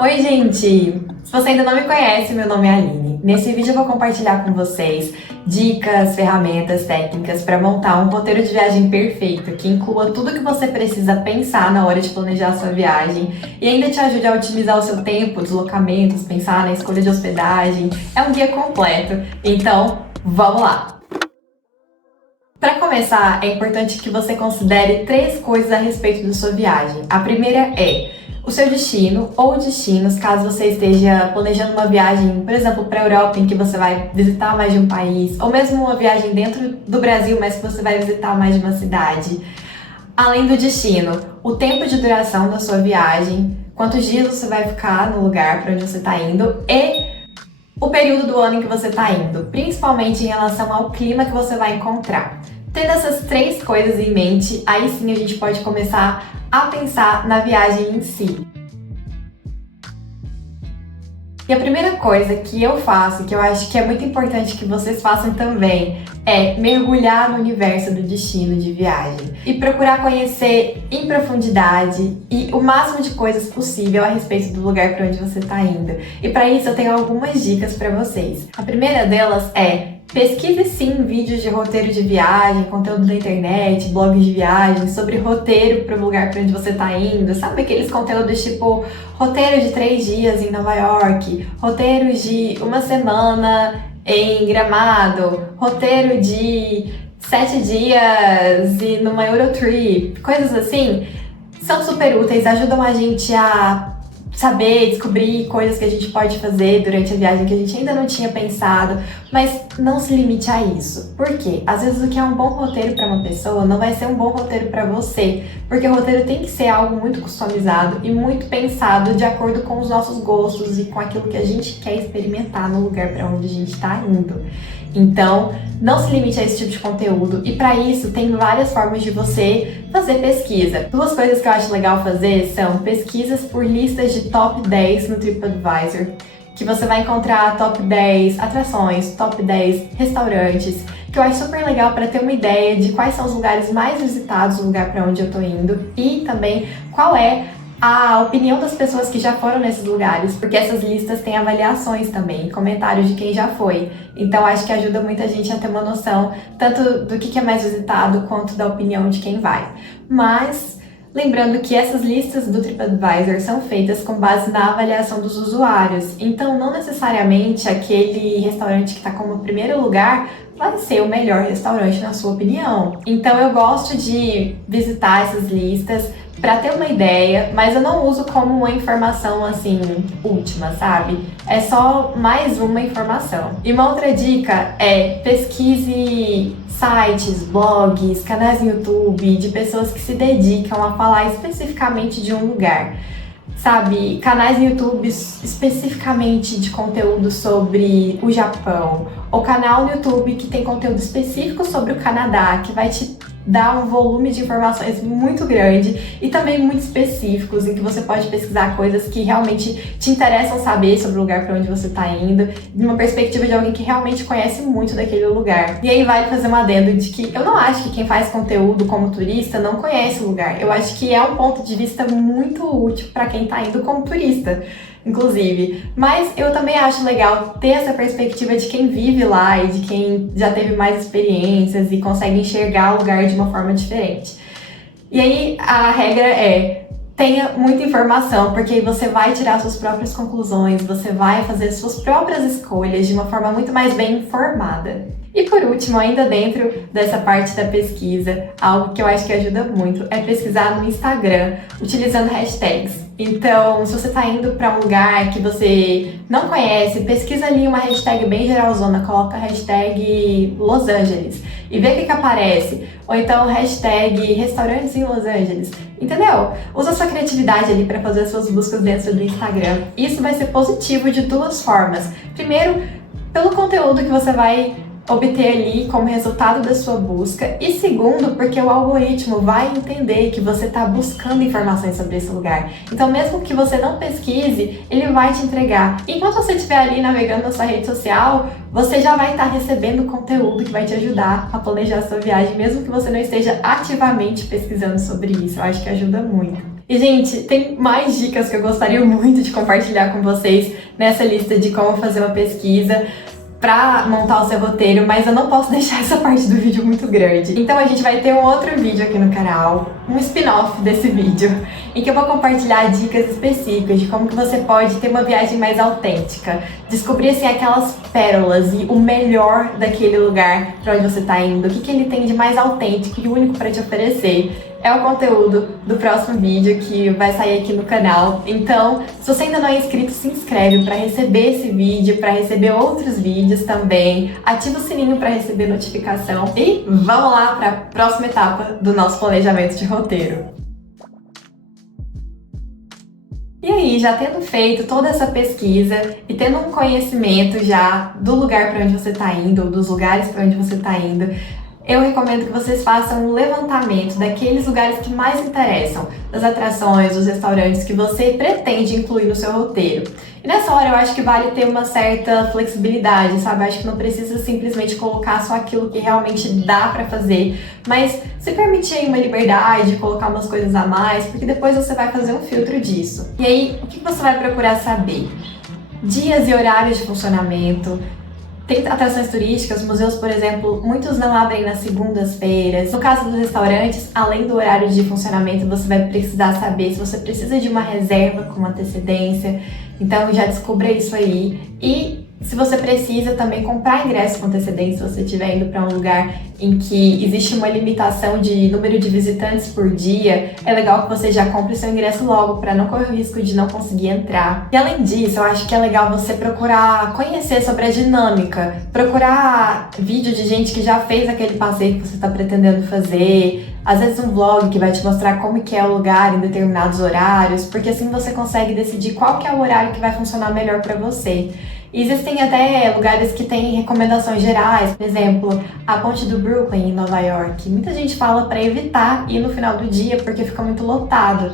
Oi, gente! Se você ainda não me conhece, meu nome é Aline. Nesse vídeo eu vou compartilhar com vocês dicas, ferramentas, técnicas para montar um roteiro de viagem perfeito, que inclua tudo que você precisa pensar na hora de planejar a sua viagem e ainda te ajude a otimizar o seu tempo, deslocamentos, pensar na escolha de hospedagem. É um guia completo, então vamos lá! Para começar, é importante que você considere 3 coisas a respeito da sua viagem. A primeira é o seu destino ou destinos, caso você esteja planejando uma viagem, por exemplo, para a Europa, em que você vai visitar mais de um país, ou mesmo uma viagem dentro do Brasil, mas que você vai visitar mais de uma cidade. Além do destino, o tempo de duração da sua viagem, quantos dias você vai ficar no lugar para onde você está indo e o período do ano em que você está indo, principalmente em relação ao clima que você vai encontrar. Tendo essas 3 coisas em mente, aí sim a gente pode começar a pensar na viagem em si. E a primeira coisa que eu faço, que eu acho que é muito importante que vocês façam também, é mergulhar no universo do destino de viagem e procurar conhecer em profundidade e o máximo de coisas possível a respeito do lugar para onde você está indo. E para isso eu tenho algumas dicas para vocês. A primeira delas é: pesquise sim vídeos de roteiro de viagem, conteúdo da internet, blogs de viagem, sobre roteiro para o lugar para onde você está indo. Sabe aqueles conteúdos tipo roteiro de 3 dias em Nova York, roteiros de uma semana em Gramado, roteiro de 7 dias e numa Eurotrip, coisas assim. São super úteis, ajudam a gente a saber, descobrir coisas que a gente pode fazer durante a viagem que a gente ainda não tinha pensado, mas não se limite a isso. Por quê? Às vezes o que é um bom roteiro para uma pessoa não vai ser um bom roteiro para você, porque o roteiro tem que ser algo muito customizado e muito pensado de acordo com os nossos gostos e com aquilo que a gente quer experimentar no lugar para onde a gente está indo. Então, não se limite a esse tipo de conteúdo, e para isso tem várias formas de você fazer pesquisa. 2 coisas que eu acho legal fazer são pesquisas por listas de top 10 no TripAdvisor, que você vai encontrar top 10 atrações, top 10 restaurantes, que eu acho super legal para ter uma ideia de quais são os lugares mais visitados no lugar para onde eu tô indo e também qual é a opinião das pessoas que já foram nesses lugares, porque essas listas têm avaliações também, comentários de quem já foi. Então acho que ajuda muita gente a ter uma noção tanto do que é mais visitado quanto da opinião de quem vai. Mas lembrando que essas listas do TripAdvisor são feitas com base na avaliação dos usuários, então não necessariamente aquele restaurante que está como primeiro lugar vai ser o melhor restaurante na sua opinião. Então eu gosto de visitar essas listas para ter uma ideia, mas eu não uso como uma informação assim última, sabe? É só mais uma informação. E uma outra dica é pesquise sites, blogs, canais no YouTube de pessoas que se dedicam a falar especificamente de um lugar. Sabe, canais no YouTube especificamente de conteúdo sobre o Japão, ou canal no YouTube que tem conteúdo específico sobre o Canadá, que vai te dar um volume de informações muito grande e também muito específicos, em que você pode pesquisar coisas que realmente te interessam saber sobre o lugar para onde você está indo, de uma perspectiva de alguém que realmente conhece muito daquele lugar. E aí vale fazer um adendo de que eu não acho que quem faz conteúdo como turista não conhece o lugar. Eu acho que é um ponto de vista muito útil para quem está indo como turista, inclusive. Mas eu também acho legal ter essa perspectiva de quem vive lá e de quem já teve mais experiências e consegue enxergar o lugar de uma forma diferente. E aí a regra é: tenha muita informação, porque aí você vai tirar suas próprias conclusões, você vai fazer suas próprias escolhas de uma forma muito mais bem informada. E por último, ainda dentro dessa parte da pesquisa, algo que eu acho que ajuda muito é pesquisar no Instagram, utilizando hashtags. Então, se você está indo para um lugar que você não conhece, pesquisa ali uma hashtag bem geralzona, coloca a hashtag Los Angeles e vê o que aparece. Ou então hashtag restaurantes em Los Angeles. Entendeu? Usa sua criatividade ali para fazer as suas buscas dentro do Instagram. Isso vai ser positivo de 2 formas. Primeiro, pelo conteúdo que você vai obter ali como resultado da sua busca, e segundo, porque o algoritmo vai entender que você está buscando informações sobre esse lugar. Então, mesmo que você não pesquise, ele vai te entregar. Enquanto você estiver ali navegando na sua rede social, você já vai estar recebendo conteúdo que vai te ajudar a planejar a sua viagem, mesmo que você não esteja ativamente pesquisando sobre isso. Eu acho que ajuda muito. E, gente, tem mais dicas que eu gostaria muito de compartilhar com vocês nessa lista de como fazer uma pesquisa pra montar o seu roteiro, mas eu não posso deixar essa parte do vídeo muito grande. Então a gente vai ter um outro vídeo aqui no canal, um spin-off desse vídeo, em que eu vou compartilhar dicas específicas de como que você pode ter uma viagem mais autêntica, descobrir assim aquelas pérolas e o melhor daquele lugar para onde você tá indo, o que ele tem de mais autêntico e único para te oferecer. É o conteúdo do próximo vídeo que vai sair aqui no canal. Então, se você ainda não é inscrito, se inscreve para receber esse vídeo, para receber outros vídeos também. Ativa o sininho para receber notificação. E vamos lá para a próxima etapa do nosso planejamento de roteiro. E aí, já tendo feito toda essa pesquisa e tendo um conhecimento já do lugar para onde você está indo, ou dos lugares para onde você está indo, eu recomendo que vocês façam um levantamento daqueles lugares que mais interessam, das atrações, dos restaurantes que você pretende incluir no seu roteiro. E nessa hora eu acho que vale ter uma certa flexibilidade, sabe? Eu acho que não precisa simplesmente colocar só aquilo que realmente dá pra fazer, mas se permitir uma liberdade, colocar umas coisas a mais, porque depois você vai fazer um filtro disso. E aí, o que você vai procurar saber? Dias e horários de funcionamento. Tem atrações turísticas, museus, por exemplo, muitos não abrem nas segundas-feiras. No caso dos restaurantes, além do horário de funcionamento, você vai precisar saber se você precisa de uma reserva com antecedência. Então já descubra isso aí. E se você precisa também comprar ingresso com antecedência, se você estiver indo para um lugar em que existe uma limitação de número de visitantes por dia, é legal que você já compre seu ingresso logo para não correr o risco de não conseguir entrar. E além disso, eu acho que é legal você procurar conhecer sobre a dinâmica, procurar vídeo de gente que já fez aquele passeio que você está pretendendo fazer, às vezes um vlog que vai te mostrar como que é o lugar em determinados horários, porque assim você consegue decidir qual que é o horário que vai funcionar melhor para você. Existem até lugares que têm recomendações gerais, por exemplo, a Ponte do Brooklyn em Nova York. Muita gente fala para evitar ir no final do dia porque fica muito lotado.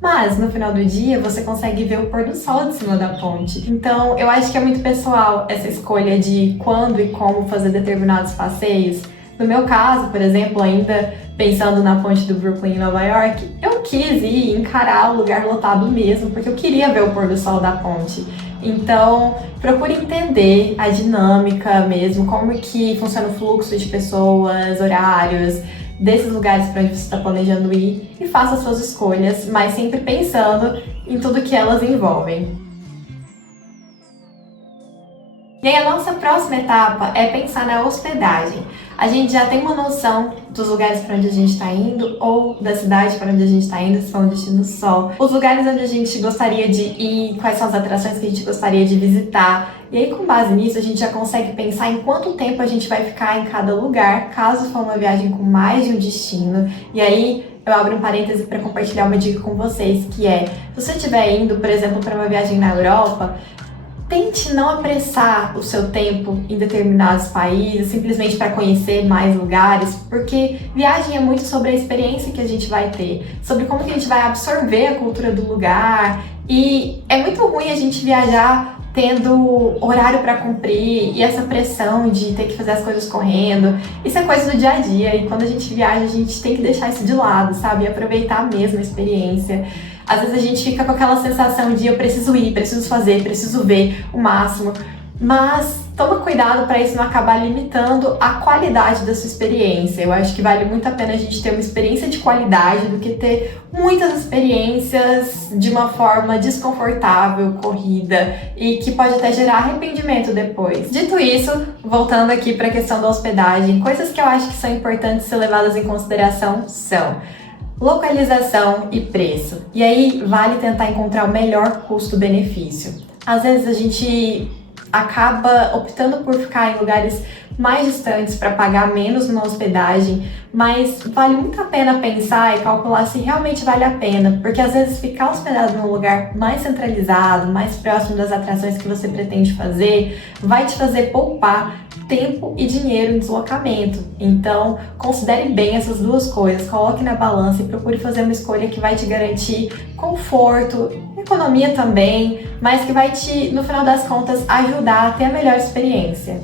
Mas no final do dia você consegue ver o pôr do sol de cima da ponte. Então eu acho que é muito pessoal essa escolha de quando e como fazer determinados passeios. No meu caso, por exemplo, ainda pensando na Ponte do Brooklyn em Nova York, eu quis ir encarar o lugar lotado mesmo, porque eu queria ver o pôr do sol da ponte. Então, procure entender a dinâmica mesmo, como que funciona o fluxo de pessoas, horários, desses lugares para onde você está planejando ir e faça suas escolhas, mas sempre pensando em tudo que elas envolvem. E aí a nossa próxima etapa é pensar na hospedagem. A gente já tem uma noção dos lugares para onde a gente está indo ou da cidade para onde a gente está indo, se for um destino só. Os lugares onde a gente gostaria de ir, quais são as atrações que a gente gostaria de visitar. E aí com base nisso a gente já consegue pensar em quanto tempo a gente vai ficar em cada lugar, caso for uma viagem com mais de um destino. E aí eu abro um parêntese para compartilhar uma dica com vocês, que é, se você estiver indo, por exemplo, para uma viagem na Europa, tente não apressar o seu tempo em determinados países, simplesmente para conhecer mais lugares, porque viagem é muito sobre a experiência que a gente vai ter, sobre como que a gente vai absorver a cultura do lugar, e é muito ruim a gente viajar tendo horário para cumprir e essa pressão de ter que fazer as coisas correndo. Isso é coisa do dia a dia, e quando a gente viaja a gente tem que deixar isso de lado, sabe? E aproveitar mesmo a experiência. Às vezes a gente fica com aquela sensação de eu preciso ir, preciso fazer, preciso ver o máximo, mas toma cuidado para isso não acabar limitando a qualidade da sua experiência. Eu acho que vale muito a pena a gente ter uma experiência de qualidade do que ter muitas experiências de uma forma desconfortável, corrida, e que pode até gerar arrependimento depois. Dito isso, voltando aqui para a questão da hospedagem, coisas que eu acho que são importantes ser levadas em consideração são localização e preço. E aí vale tentar encontrar o melhor custo-benefício. Às vezes a gente acaba optando por ficar em lugares mais distantes para pagar menos numa hospedagem, mas vale muito a pena pensar e calcular se realmente vale a pena, porque às vezes ficar hospedado num lugar mais centralizado, mais próximo das atrações que você pretende fazer, vai te fazer poupar tempo e dinheiro em deslocamento. Então, considere bem essas duas coisas, coloque na balança e procure fazer uma escolha que vai te garantir conforto, economia também, mas que vai te, no final das contas, ajudar a ter a melhor experiência.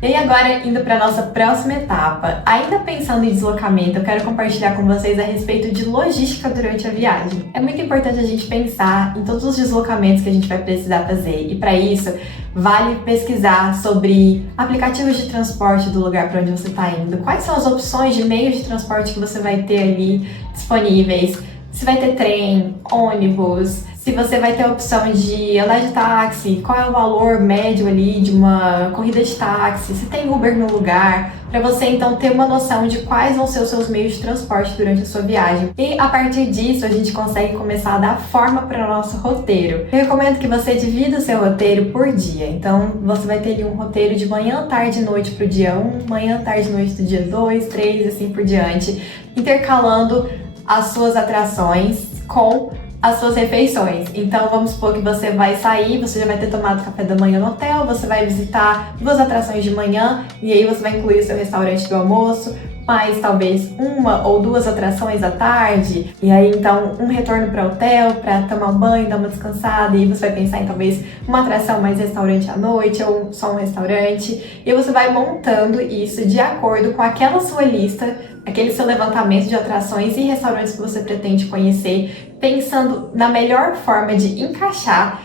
E aí agora, indo para nossa próxima etapa, ainda pensando em deslocamento, eu quero compartilhar com vocês a respeito de logística durante a viagem. É muito importante a gente pensar em todos os deslocamentos que a gente vai precisar fazer, e para isso, vale pesquisar sobre aplicativos de transporte do lugar para onde você está indo, quais são as opções de meios de transporte que você vai ter ali disponíveis, se vai ter trem, ônibus, se você vai ter a opção de andar de táxi, qual é o valor médio ali de uma corrida de táxi, se tem Uber no lugar, para você então ter uma noção de quais vão ser os seus meios de transporte durante a sua viagem. E a partir disso a gente consegue começar a dar forma para o nosso roteiro. Eu recomendo que você divida o seu roteiro por dia. Então você vai ter ali um roteiro de manhã, tarde e noite para o dia 1, manhã, tarde e noite do dia 2, 3 e assim por diante, intercalando as suas atrações com as suas refeições. Então vamos supor que você vai sair, você já vai ter tomado café da manhã no hotel, você vai visitar 2 atrações de manhã e aí você vai incluir o seu restaurante do almoço, mais talvez 1 ou 2 atrações à tarde, e aí então um retorno para o hotel para tomar um banho, dar uma descansada, e você vai pensar em talvez uma atração mais restaurante à noite ou só um restaurante, e você vai montando isso de acordo com aquela sua lista, aquele seu levantamento de atrações e restaurantes que você pretende conhecer, pensando na melhor forma de encaixar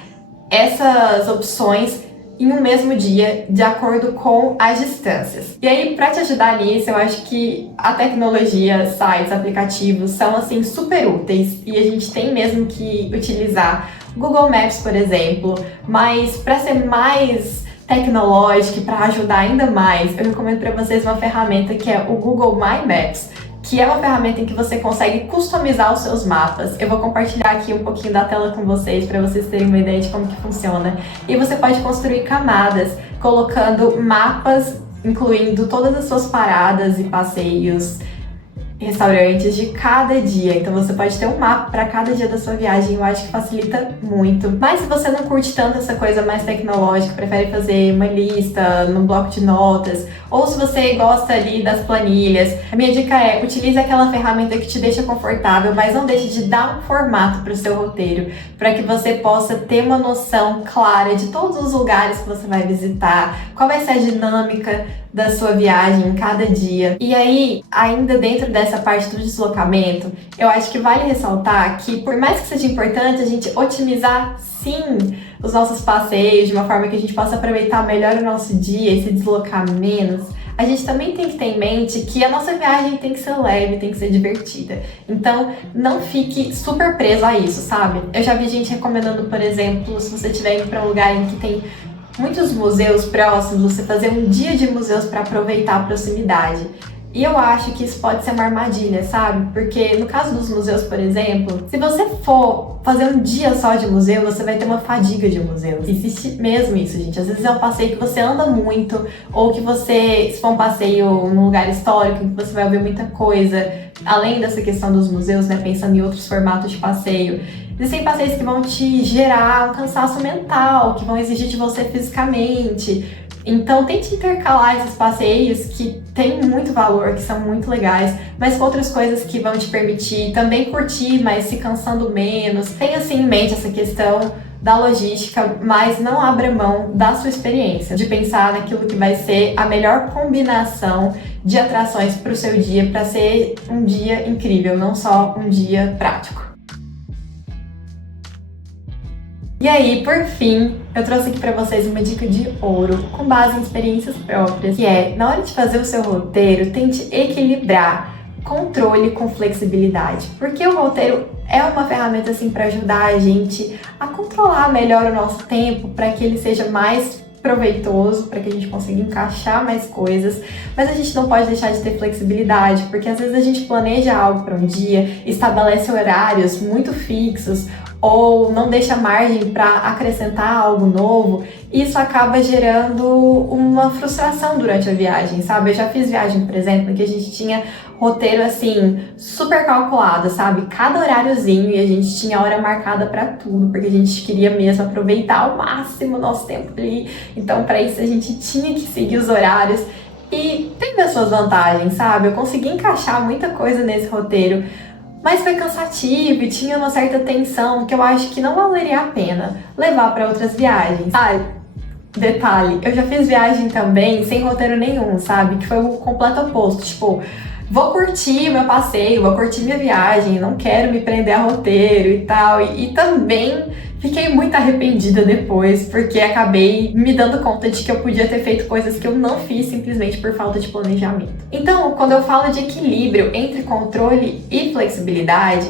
essas opções em um mesmo dia, de acordo com as distâncias. E aí, para te ajudar nisso, eu acho que a tecnologia, sites, aplicativos são assim super úteis e a gente tem mesmo que utilizar o Google Maps, por exemplo, mas para ser mais tecnológico e para ajudar ainda mais, eu recomendo para vocês uma ferramenta que é o Google My Maps, que é uma ferramenta em que você consegue customizar os seus mapas. Eu vou compartilhar aqui um pouquinho da tela com vocês para vocês terem uma ideia de como que funciona. E você pode construir camadas colocando mapas, incluindo todas as suas paradas e passeios, restaurantes de cada dia. Então você pode ter um mapa para cada dia da sua viagem, eu acho que facilita muito. Mas se você não curte tanto essa coisa mais tecnológica, prefere fazer uma lista num bloco de notas, ou se você gosta ali das planilhas, a minha dica é: utilize aquela ferramenta que te deixa confortável, mas não deixe de dar um formato para o seu roteiro, para que você possa ter uma noção clara de todos os lugares que você vai visitar, qual vai ser a dinâmica da sua viagem em cada dia. E aí, ainda dentro dessa parte do deslocamento, eu acho que vale ressaltar que, por mais que seja importante a gente otimizar, sim, os nossos passeios de uma forma que a gente possa aproveitar melhor o nosso dia e se deslocar menos, a gente também tem que ter em mente que a nossa viagem tem que ser leve, tem que ser divertida. Então, não fique super preso a isso, sabe? Eu já vi gente recomendando, por exemplo, se você estiver indo para um lugar em que tem muitos museus próximos, você fazer um dia de museus para aproveitar a proximidade. E eu acho que isso pode ser uma armadilha, sabe? Porque no caso dos museus, por exemplo, se você for fazer um dia só de museu, você vai ter uma fadiga de museus. Existe mesmo isso, gente. Às vezes é um passeio que você anda muito, ou que você, se for um passeio num lugar histórico, que você vai ver muita coisa, além dessa questão dos museus, né? Pensando em outros formatos de passeio. Existem passeios que vão te gerar um cansaço mental, que vão exigir de você fisicamente. Então tente intercalar esses passeios que têm muito valor, que são muito legais, mas com outras coisas que vão te permitir também curtir, mas se cansando menos. Tenha assim em mente essa questão da logística, mas não abra mão da sua experiência, de pensar naquilo que vai ser a melhor combinação de atrações para o seu dia, para ser um dia incrível, não só um dia prático. E aí, por fim, eu trouxe aqui pra vocês uma dica de ouro, com base em experiências próprias, que é, na hora de fazer o seu roteiro, tente equilibrar controle com flexibilidade, porque o roteiro é uma ferramenta assim para ajudar a gente a controlar melhor o nosso tempo, para que ele seja mais proveitoso, para que a gente consiga encaixar mais coisas, mas a gente não pode deixar de ter flexibilidade, porque às vezes a gente planeja algo para um dia, estabelece horários muito fixos, ou não deixa margem para acrescentar algo novo, isso acaba gerando uma frustração durante a viagem, sabe? Eu já fiz viagem, por exemplo, em que a gente tinha roteiro assim, super calculado, sabe? Cada horáriozinho, e a gente tinha hora marcada para tudo, porque a gente queria mesmo aproveitar ao máximo o nosso tempo ali. Então, para isso, a gente tinha que seguir os horários. E tem as suas vantagens, sabe? Eu consegui encaixar muita coisa nesse roteiro, mas foi cansativo e tinha uma certa tensão que eu acho que não valeria a pena levar para outras viagens. Detalhe, eu já fiz viagem também sem roteiro nenhum, sabe? Que foi o completo oposto, tipo, vou curtir meu passeio, vou curtir minha viagem, não quero me prender a roteiro e tal. E também fiquei muito arrependida depois, porque acabei me dando conta de que eu podia ter feito coisas que eu não fiz simplesmente por falta de planejamento. Então, quando eu falo de equilíbrio entre controle e flexibilidade,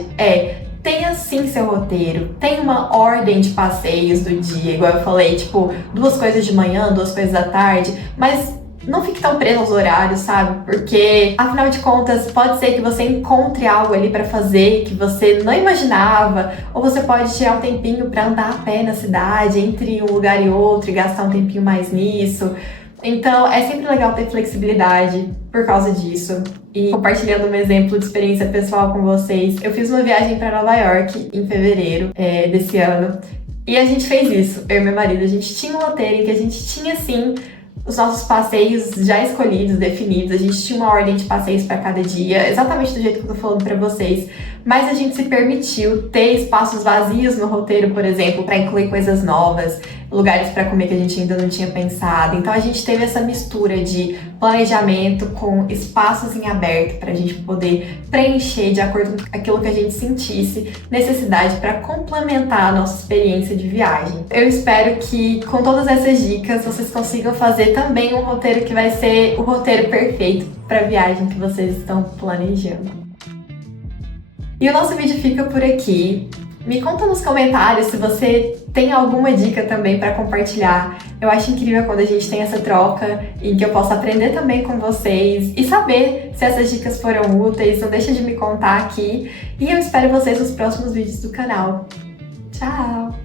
tenha sim seu roteiro, tenha uma ordem de passeios do dia, igual eu falei, tipo, 2 coisas de manhã, 2 coisas à tarde, mas não fique tão preso aos horários, sabe? Porque, afinal de contas, pode ser que você encontre algo ali pra fazer que você não imaginava, ou você pode tirar um tempinho pra andar a pé na cidade, entre um lugar e outro, e gastar um tempinho mais nisso. Então, é sempre legal ter flexibilidade por causa disso. E compartilhando um exemplo de experiência pessoal com vocês, eu fiz uma viagem para Nova York em fevereiro desse ano. E a gente fez isso, eu e meu marido. A gente tinha um roteiro em que a gente tinha, sim, os nossos passeios já escolhidos, definidos. A gente tinha uma ordem de passeios para cada dia, exatamente do jeito que eu tô falando para vocês. Mas a gente se permitiu ter espaços vazios no roteiro, por exemplo, para incluir coisas novas, lugares para comer que a gente ainda não tinha pensado. Então a gente teve essa mistura de planejamento com espaços em aberto para a gente poder preencher de acordo com aquilo que a gente sentisse necessidade para complementar a nossa experiência de viagem. Eu espero que com todas essas dicas vocês consigam fazer também um roteiro que vai ser o roteiro perfeito para a viagem que vocês estão planejando. E o nosso vídeo fica por aqui. Me conta nos comentários se você tem alguma dica também para compartilhar. Eu acho incrível quando a gente tem essa troca em que eu posso aprender também com vocês e saber se essas dicas foram úteis. Não deixa de me contar aqui. E eu espero vocês nos próximos vídeos do canal. Tchau!